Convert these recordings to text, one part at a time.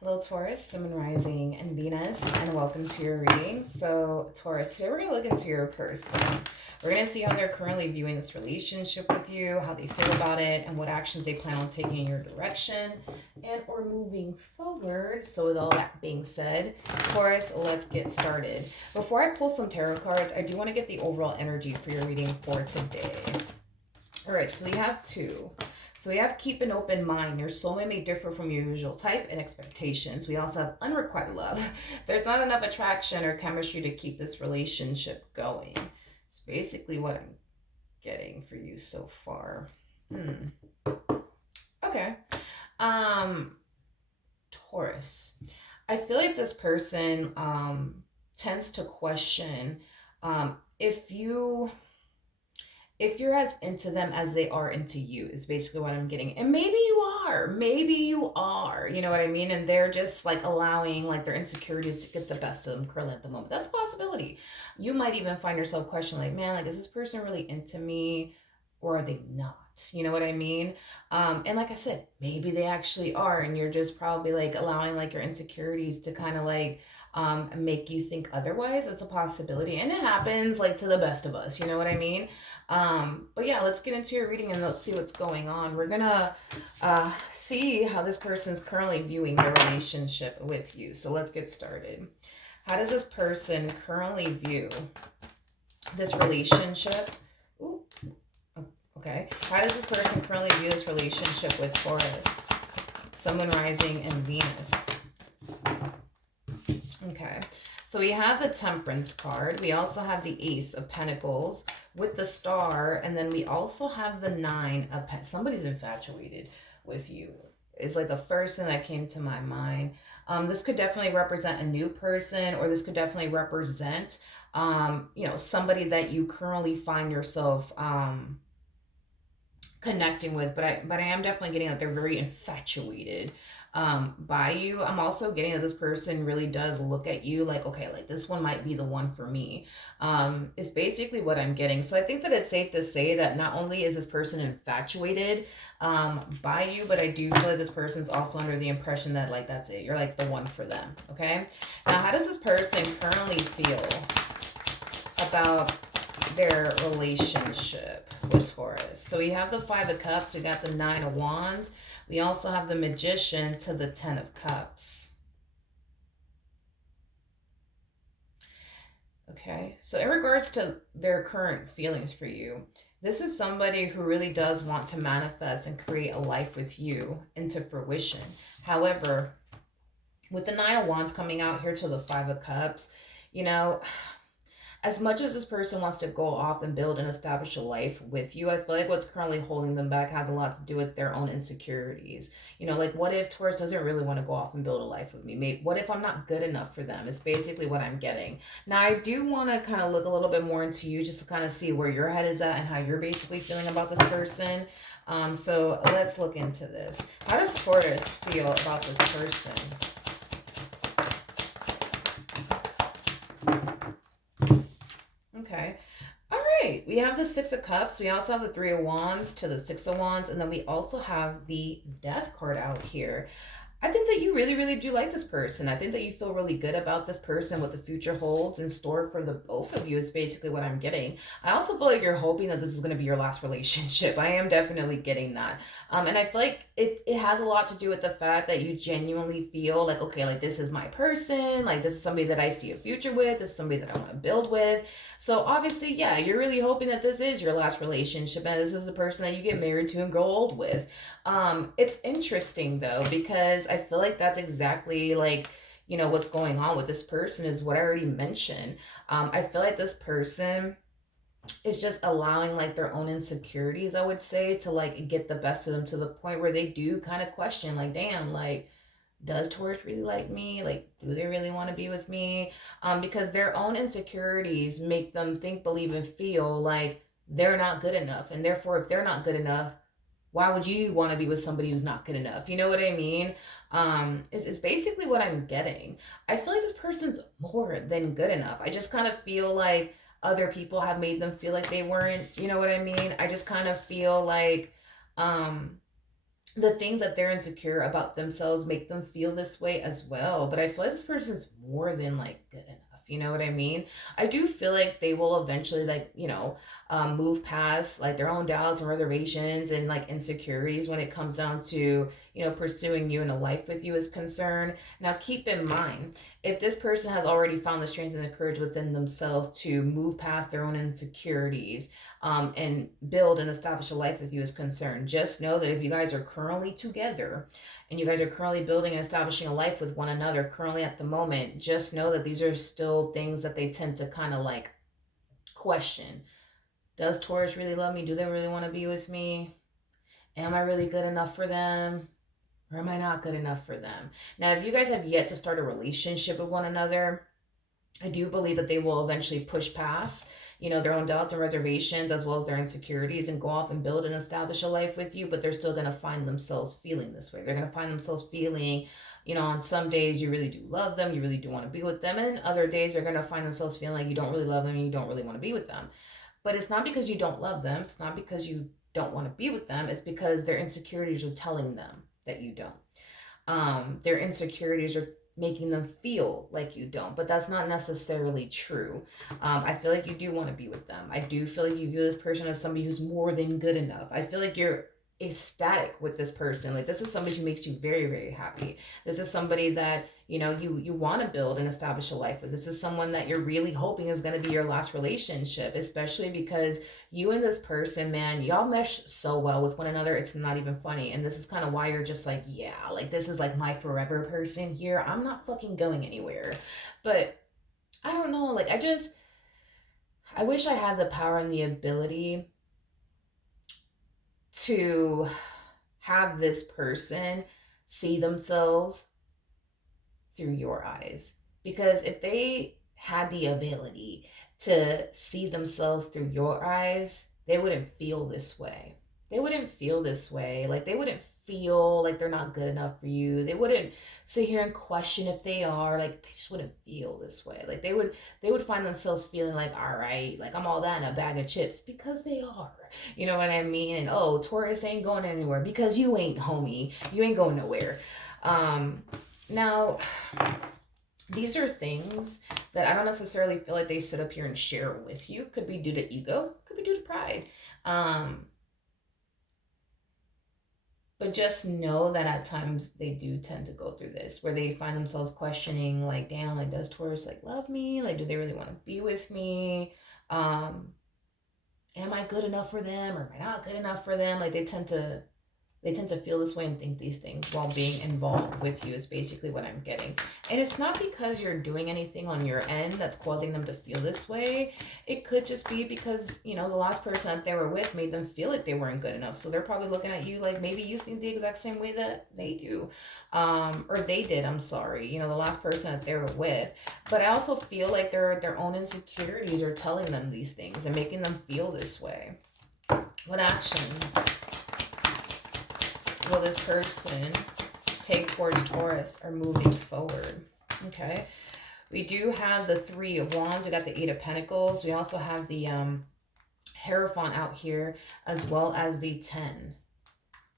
Hello, Taurus, Sun, Moon, Rising, and Venus, and welcome to your reading. So, Taurus, today we're going to look into your person. We're going to see how they're currently viewing this relationship with you, how they feel about it, and what actions they plan on taking in your direction and or moving forward. So, with all that being said, Taurus, let's get started. Before I pull some tarot cards, I do want to get the overall energy for your reading for today. All right, so we have two. So we have keep an open mind. Your soulmate may differ from your usual type and expectations. We also have unrequited love. There's not enough attraction or chemistry to keep this relationship going. It's basically what I'm getting for you so far. Okay. Um, Taurus. I feel like this person tends to question if you're as into them as they are into you is basically what I'm getting. And maybe you are, you know what I mean? And they're just like allowing like their insecurities to get the best of them currently at the moment. That's a possibility. You might even find yourself questioning like, man, like, is this person really into me or are they not? You know what I mean? And like I said, maybe they actually are, and you're just probably like allowing like your insecurities to kind of like make you think otherwise. It's a possibility, and it happens like to the best of us. You know what I mean? But yeah, let's get into your reading and let's see what's going on. We're gonna see how this person's currently viewing their relationship with you. So let's get started. How does this person currently view this relationship? Ooh, okay. How does this person currently view this relationship with Taurus, Sun, Moon, Rising, and Venus? Okay. So we have the Temperance card. We also have the Ace of Pentacles with the Star. And then we also have the Nine of Pentacles. Somebody's infatuated with you. It's like the first thing that came to my mind. This could definitely represent a new person, or this could definitely represent, somebody that you currently find yourself connecting with, but I am definitely getting that they're very infatuated by you. I'm also getting that this person really does look at you like, okay, like this one might be the one for me. Is basically what I'm getting. So I think that it's safe to say that not only is this person infatuated by you, but I do feel like this person's also under the impression that like that's it, you're like the one for them. Okay, now how does this person currently feel about their relationship with Taurus? So we have the Five of Cups, we got the Nine of Wands, we also have the Magician to the Ten of Cups. Okay, so in regards to their current feelings for you, this is somebody who really does want to manifest and create a life with you into fruition. However, with the Nine of Wands coming out here to the Five of Cups, you know, as much as this person wants to go off and build and establish a life with you, I feel like what's currently holding them back has a lot to do with their own insecurities. You know, like what if Taurus doesn't really want to go off and build a life with me? Maybe, what if I'm not good enough for them? It's basically what I'm getting. Now, I do want to kind of look a little bit more into you just to kind of see where your head is at and how you're basically feeling about this person. So let's look into this. How does Taurus feel about this person? Okay. All right. We have the Six of Cups. We also have the Three of Wands to the Six of Wands. And then we also have the Death card out here. I think that you really, really do like this person. I think that you feel really good about this person, what the future holds in store for the both of you is basically what I'm getting. I also feel like you're hoping that this is going to be your last relationship. I am definitely getting that. And I feel like it has a lot to do with the fact that you genuinely feel like, okay, like this is my person. Like this is somebody that I see a future with. This is somebody that I want to build with. So obviously, yeah, you're really hoping that this is your last relationship and this is the person that you get married to and grow old with. It's interesting though, because I feel like that's exactly like, what's going on with this person is what I already mentioned. I feel like this person is just allowing like their own insecurities, I would say, to like get the best of them to the point where they do kind of question, like, damn, like, does Taurus really like me? Like, do they really want to be with me? Because their own insecurities make them think, believe, and feel like they're not good enough. And therefore, if they're not good enough, why would you want to be with somebody who's not good enough? You know what I mean? Is basically what I'm getting. I feel like this person's more than good enough. I just kind of feel like other people have made them feel like they weren't. You know what I mean? I just kind of feel like um, the things that they're insecure about themselves make them feel this way as well. But I feel like this person's more than like good enough. You know what I mean? I do feel like they will eventually, like, move past like their own doubts and reservations and like insecurities when it comes down to, pursuing you and a life with you is concerned. Now, keep in mind, if this person has already found the strength and the courage within themselves to move past their own insecurities, and build and establish a life with you is concerned, just know that if you guys are currently together and you guys are currently building and establishing a life with one another currently at the moment, just know that these are still things that they tend to kind of like question. Does Taurus really love me? Do they really want to be with me? Am I really good enough for them? Or am I not good enough for them? Now, if you guys have yet to start a relationship with one another, I do believe that they will eventually push past, their own doubts and reservations as well as their insecurities and go off and build and establish a life with you, but they're still going to find themselves feeling this way. They're going to find themselves feeling, on some days you really do love them, you really do want to be with them, and other days they're going to find themselves feeling like you don't really love them and you don't really want to be with them. But it's not because you don't love them, it's not because you don't want to be with them, it's because their insecurities are telling them that you don't. Their insecurities are making them feel like you don't, but that's not necessarily true. I feel like you do want to be with them. I do feel like you view this person as somebody who's more than good enough. I feel like you're ecstatic with this person. Like, this is somebody who makes you very, very happy. This is somebody that you want to build and establish a life with. This is someone that you're really hoping is going to be your last relationship, especially because you and this person, man, y'all mesh so well with one another. It's not even funny. And this is kind of why you're just like, yeah, like, this is like my forever person here. I'm not fucking going anywhere. But I don't know, like, I wish I had the power and the ability to have this person see themselves through your eyes. Because if they had the ability to see themselves through your eyes, they wouldn't feel this way. They wouldn't feel this way. Like, they wouldn't feel like they're not good enough for you. They wouldn't sit here and question if they are. Like, they just wouldn't feel this way. Like, they would find themselves feeling like, all right, like, I'm all that in a bag of chips, because they are. You know what I mean? And oh, Taurus ain't going anywhere because you ain't, homie. You ain't going nowhere. Now, these are things that I don't necessarily feel like they sit up here and share with you. Could be due to ego, could be due to pride. But just know that at times they do tend to go through this, where they find themselves questioning, like, damn, like, does Taurus like love me? Like, do they really want to be with me? Am I good enough for them, or am I not good enough for them? Like, they tend to feel this way and think these things while being involved with you, is basically what I'm getting. And it's not because you're doing anything on your end that's causing them to feel this way. It could just be because, the last person that they were with made them feel like they weren't good enough. So they're probably looking at you like maybe you think the exact same way that they do. Or they did, I'm sorry, the last person that they were with. But I also feel like their own insecurities are telling them these things and making them feel this way. What actions will this person take towards Taurus or moving forward? Okay. We do have the Three of Wands. We got the Eight of Pentacles. We also have the Hierophant out here, as well as the Ten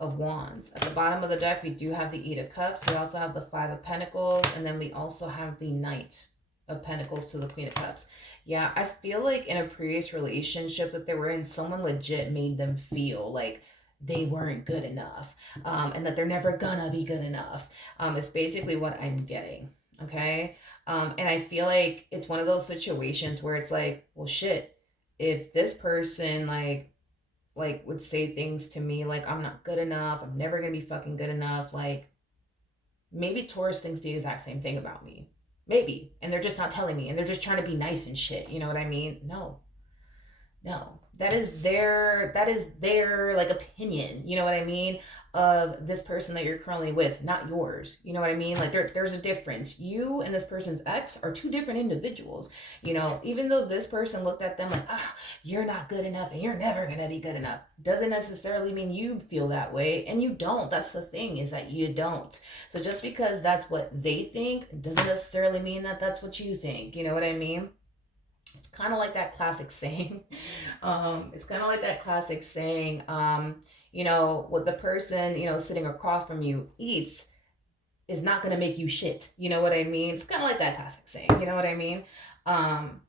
of Wands. At the bottom of the deck, we do have the Eight of Cups. We also have the Five of Pentacles. And then we also have the Knight of Pentacles to the Queen of Cups. Yeah, I feel like in a previous relationship that they were in, someone legit made them feel like they weren't good enough, and that they're never gonna be good enough. It's basically what I'm getting. Okay. And I feel like it's one of those situations where it's like, well, shit, if this person like would say things to me like, I'm not good enough, I'm never gonna be fucking good enough, like, maybe Taurus thinks the exact same thing about me. Maybe. And they're just not telling me, and they're just trying to be nice and shit. You know what I mean? No. That is their like opinion, you know what I mean, of this person that you're currently with, not yours. You know what I mean? Like, there's a difference. You and this person's ex are two different individuals. Even though this person looked at them like, you're not good enough and you're never gonna be good enough, doesn't necessarily mean you feel that way, and you don't. That's the thing, is that you don't. So just because that's what they think doesn't necessarily mean that that's what you think. You know what I mean? It's kind of like that classic saying. what the person, sitting across from you eats is not going to make you shit. You know what I mean? It's kind of like that classic saying. You know what I mean?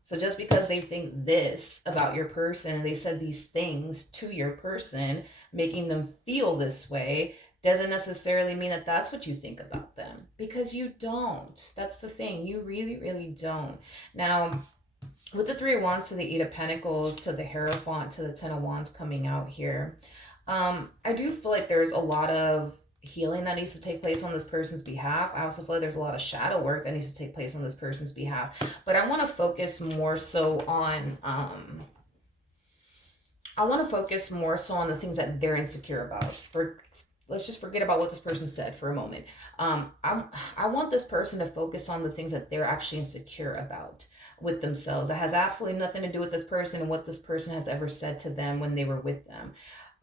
So just because they think this about your person, they said these things to your person, making them feel this way, doesn't necessarily mean that that's what you think about them, because you don't. That's the thing. You really, really don't. Now, with the Three of Wands to the Eight of Pentacles to the Hierophant to the Ten of Wands coming out here, I do feel like there's a lot of healing that needs to take place on this person's behalf. I also feel like there's a lot of shadow work that needs to take place on this person's behalf. But I want to focus more so on the things that they're insecure about. Let's just forget about what this person said for a moment. I want this person to focus on the things that they're actually insecure about with themselves. It has absolutely nothing to do with this person and what this person has ever said to them when they were with them.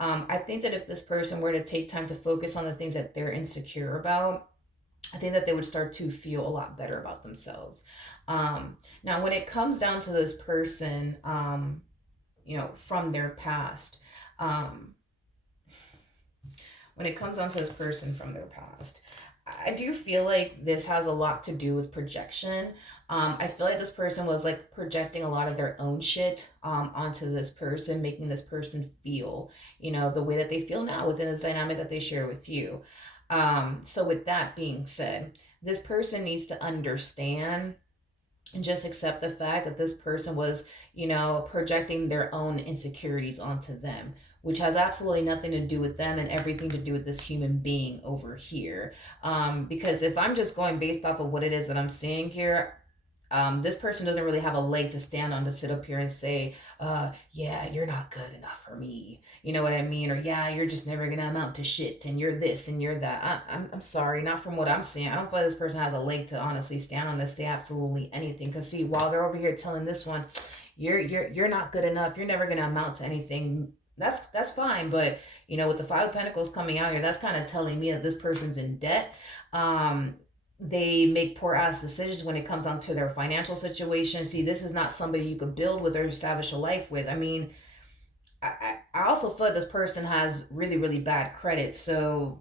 I think that if this person were to take time to focus on the things that they're insecure about, I think that they would start to feel a lot better about themselves. Now, when it comes down to this person, from their past, um, when it comes down to this person from their past, I do feel like this has a lot to do with projection. I feel like this person was like projecting a lot of their own shit onto this person, making this person feel, the way that they feel now within this dynamic that they share with you. So, with that being said, this person needs to understand and just accept the fact that this person was, projecting their own insecurities onto them, which has absolutely nothing to do with them and everything to do with this human being over here. Because if I'm just going based off of what it is that I'm seeing here, this person doesn't really have a leg to stand on to sit up here and say, yeah, you're not good enough for me. You know what I mean? Or, yeah, you're just never going to amount to shit and you're this and you're that. I'm sorry, not from what I'm seeing. I don't feel like this person has a leg to honestly stand on to say absolutely anything. Because, see, while they're over here telling this one, you're not good enough, you're never going to amount to anything. That's fine, but with the Five of Pentacles coming out here, that's kind of telling me that this person's in debt. They make poor ass decisions when it comes down to their financial situation. See, this is not somebody you could build with or establish a life with. I mean, I also feel like this person has really, really bad credit. So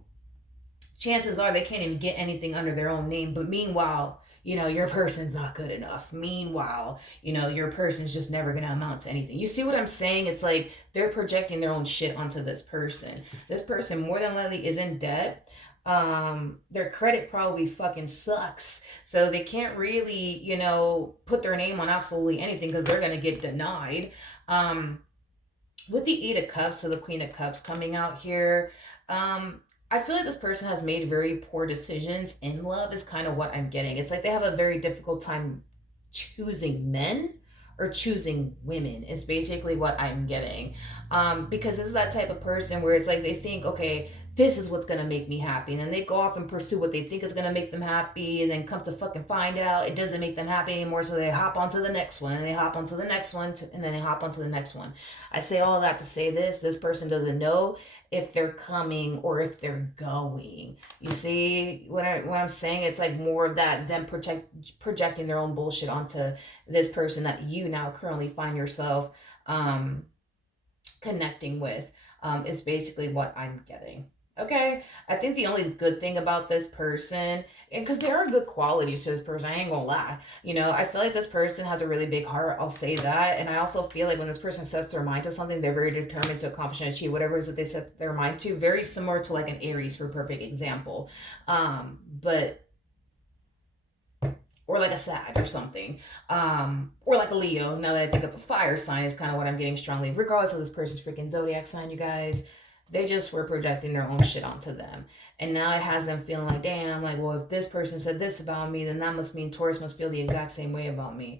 chances are they can't even get anything under their own name. But meanwhile, your person's not good enough. Meanwhile, your person's just never going to amount to anything. You see what I'm saying? It's like they're projecting their own shit onto this person. This person more than likely is in debt. Their credit probably fucking sucks, so they can't really put their name on absolutely anything because they're gonna get denied. With the Eight of Cups, so the Queen of Cups coming out here, I feel like this person has made very poor decisions in love, is kind of what I'm getting. It's like they have a very difficult time choosing men or choosing women, is basically what I'm getting. Because this is that type of person where it's like they think, okay, this is what's gonna make me happy, and then they go off and pursue what they think is gonna make them happy, and then come to fucking find out it doesn't make them happy anymore, so they hop onto the next one, and they hop onto the next one, and then they hop onto the next one. I say all that to say this person doesn't know if they're coming or if they're going. You see what I'm saying? It's like more of that, them projecting their own bullshit onto this person that you now currently find yourself connecting with, is basically what I'm getting. Okay, I think the only good thing about this person, and because there are good qualities to this person, I ain't gonna lie. I feel like this person has a really big heart. I'll say that, and I also feel like when this person sets their mind to something, they're very determined to accomplish and achieve whatever it is that they set their mind to. Very similar to like an Aries, for a perfect example. But or like a Sag or something, or like a Leo. Now that I think of a fire sign, is kind of what I'm getting strongly. Regardless of this person's freaking zodiac sign, you guys, they just were projecting their own shit onto them, and now it has them feeling like, damn, like, well, if this person said this about me, then that must mean Taurus must feel the exact same way about me.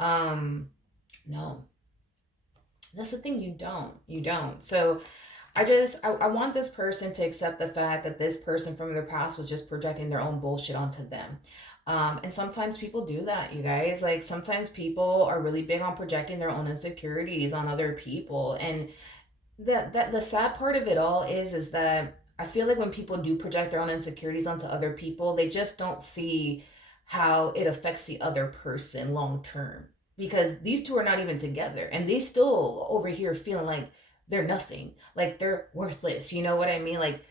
No, that's the thing. You don't. So I want this person to accept the fact that this person from their past was just projecting their own bullshit onto them. And sometimes people do that, you guys. Like, sometimes people are really big on projecting their own insecurities on other people. And that the sad part of it all is that I feel like when people do project their own insecurities onto other people, they just don't see how it affects the other person long term. Because these two are not even together, and they still over here feeling like they're nothing. Like they're worthless. You know what I mean? Like,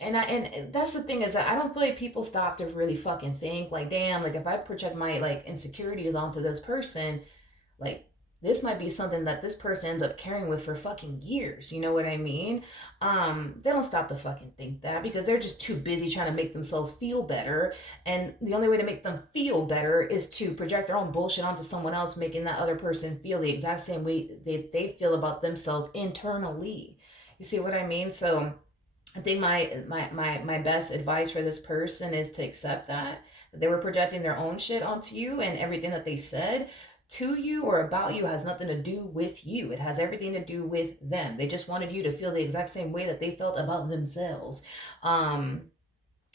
and that's the thing is that I don't feel like people stop to really fucking think like, damn, like if I project my like insecurities onto this person, like this might be something that this person ends up carrying with for fucking years. You know what I mean? They don't stop to fucking think that because they're just too busy trying to make themselves feel better. And the only way to make them feel better is to project their own bullshit onto someone else, making that other person feel the exact same way they feel about themselves internally. You see what I mean? So I think my best advice for this person is to accept that they were projecting their own shit onto you, and everything that they said to you or about you has nothing to do with you. It has everything to do with them. They just wanted you to feel the exact same way that they felt about themselves. Um,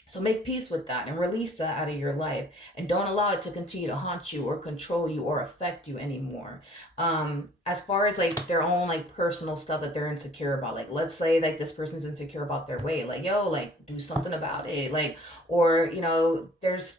so make peace with that and release that out of your life, and don't allow it to continue to haunt you or control you or affect you anymore. As far as like their own like personal stuff that they're insecure about, like let's say like this person's insecure about their weight, like yo, like do something about it. Like, or there's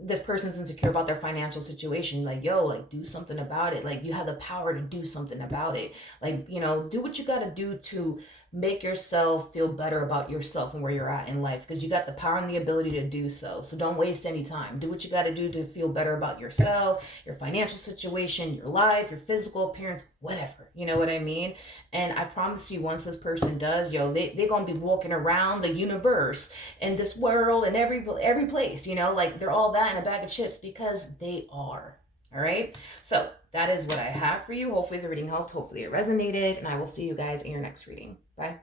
this person's insecure about their financial situation, like yo, like do something about it. Like you have the power to do something about it. Like do what you got to do to make yourself feel better about yourself and where you're at in life, because you got the power and the ability to do so. So don't waste any time. Do what you got to do to feel better about yourself, your financial situation, your life, your physical appearance, whatever. You know what I mean? And I promise you, once this person does, yo, they're going to be walking around the universe and this world and every place, like they're all that in a bag of chips because they are. All right. So that is what I have for you. Hopefully the reading helped. Hopefully it resonated. And I will see you guys in your next reading. Bye.